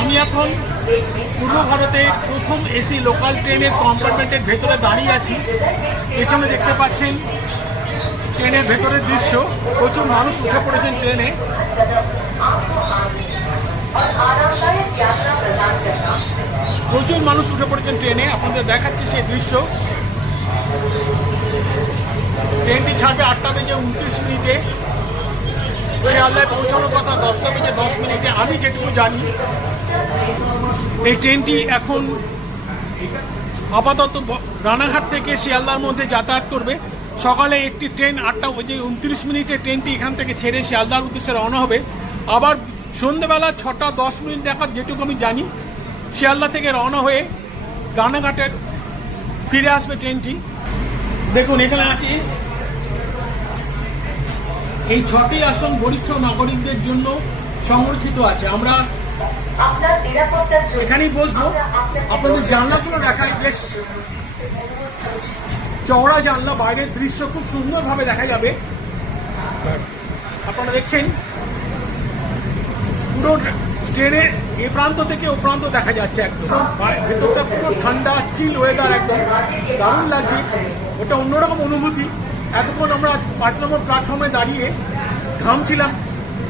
আমি এখন পূর্ব ভারতের প্রথম এসি লোকাল ট্রেনের কম্পার্টমেন্টের ভেতরে দাঁড়িয়ে আছি। পেছনে দেখতে পাচ্ছেন ট্রেনের ভেতরের দৃশ্য। প্রচুর মানুষ উঠে পড়েছেন ট্রেনে। প্রচুর মানুষ উঠে পড়েছেন ট্রেনে। আপনাদের দেখাচ্ছি সেই দৃশ্য। ট্রেনটি ছাড়বে 8:29 শিয়ালদায় পৌঁছানোর কথা 10:10 আমি যেটুকু জানি। এই ট্রেনটি এখন আপাতত রানাঘাট থেকে শিয়ালদার মধ্যে যাতায়াত করবে। সকালে একটি ট্রেন 8:29 ট্রেনটি এখান থেকে ছেড়ে শিয়ালদার উদ্দেশ্যে রওনা হবে। আবার সন্ধ্যেবেলা 6:10 নাগাদ যেটুকু আমি জানি শিয়ালদা থেকে রওনা হয়ে রানাঘাটের ফিরে আসবে ট্রেনটি। দেখুন এখানে আছে এই 6টি আসন বরিষ্ঠ নাগরিকদের জন্য সংরক্ষিত আছে। আমরা এখানেই বসবো। আপনাদের জানলাগুলো দেখায়, বেশ চওড়া জানলা, বাইরের দৃশ্য খুব সুন্দরভাবে দেখা যাবে। আপনারা দেখছেন পুরো ট্রেনের এ প্রান্ত থেকে ও প্রান্ত দেখা যাচ্ছে। একদম ভেতরটা পুরো ঠান্ডা চিল ওয়েদার, একদম দারুণ লাগছে। ওটা অন্যরকম অনুভূতি। এতক্ষণ আমরা 5 নম্বর প্ল্যাটফর্মে দাঁড়িয়ে ঘামছিলাম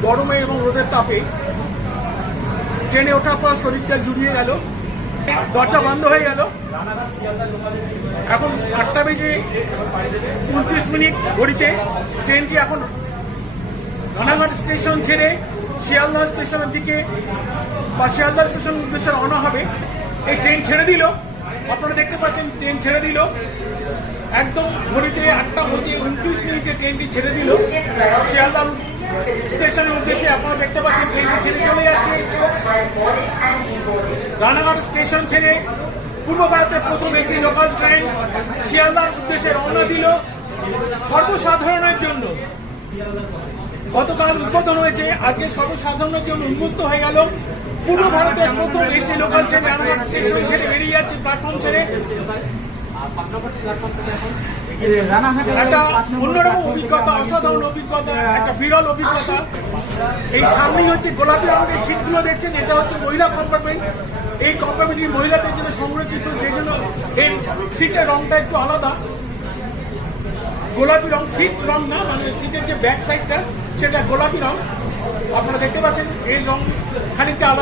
গরমে এবং রোদের তাপে। ট্রেনে ওঠার পর শরীরটা জুড়িয়ে গেল। দরজা বন্ধ হয়ে গেল। এখন 8:29 ঘড়িতে ট্রেনটি এখন রানাঘাট স্টেশন ছেড়ে শিয়ালদা স্টেশনের দিকে বা শিয়ালদা স্টেশনের উদ্দেশ্যে রওনা হবে। এই ট্রেন ছেড়ে দিল। আপনারা দেখতে পাচ্ছেন ট্রেন ছেড়ে দিল। একদম ঘড়িতে 8:29 ট্রেনটি ছেড়ে দিল শিয়ালদা স্টেশনের উদ্দেশ্যে। আপনারা দেখতে পাচ্ছেন ট্রেনটি ছেড়ে চলে যাচ্ছে। রানাঘাট স্টেশন ছেড়ে পূর্ব ভারতের প্রথম এসি লোকাল ট্রেন শিয়ালদার উদ্দেশ্যে রওনা দিল। সর্বসাধারণের জন্য গতকাল উদ্বোধন হয়েছে, আজকে সর্বসাধারণের জন্য উন্মুক্ত হয়ে গেল। পূর্ব ভারতের প্রথম AC local train Ranaghat station ছেড়ে বেরিয়ে যাচ্ছে, প্ল্যাটফর্ম ছেড়ে। একটা অন্যরকম অভিজ্ঞতা, অসাধারণ অভিজ্ঞতা, একটা বিরল অভিজ্ঞতা। এই সামনেই হচ্ছে গোলাপি রঙের সিটগুলো দেখছেন, এটা হচ্ছে মহিলা কম্পার্টমেন্ট। এই কম্পার্টমেন্টটি মহিলাদের জন্য সংরক্ষিত, সেই জন্য এর সিটের রংটা একটু আলাদা। গোলাপি রং, সিট রং না, মানে সিটের যে ব্যাক সাইডটা সেটা গোলাপি রং। আপনারা দেখতে পাচ্ছেন এই রং খানিকটা আলাদা।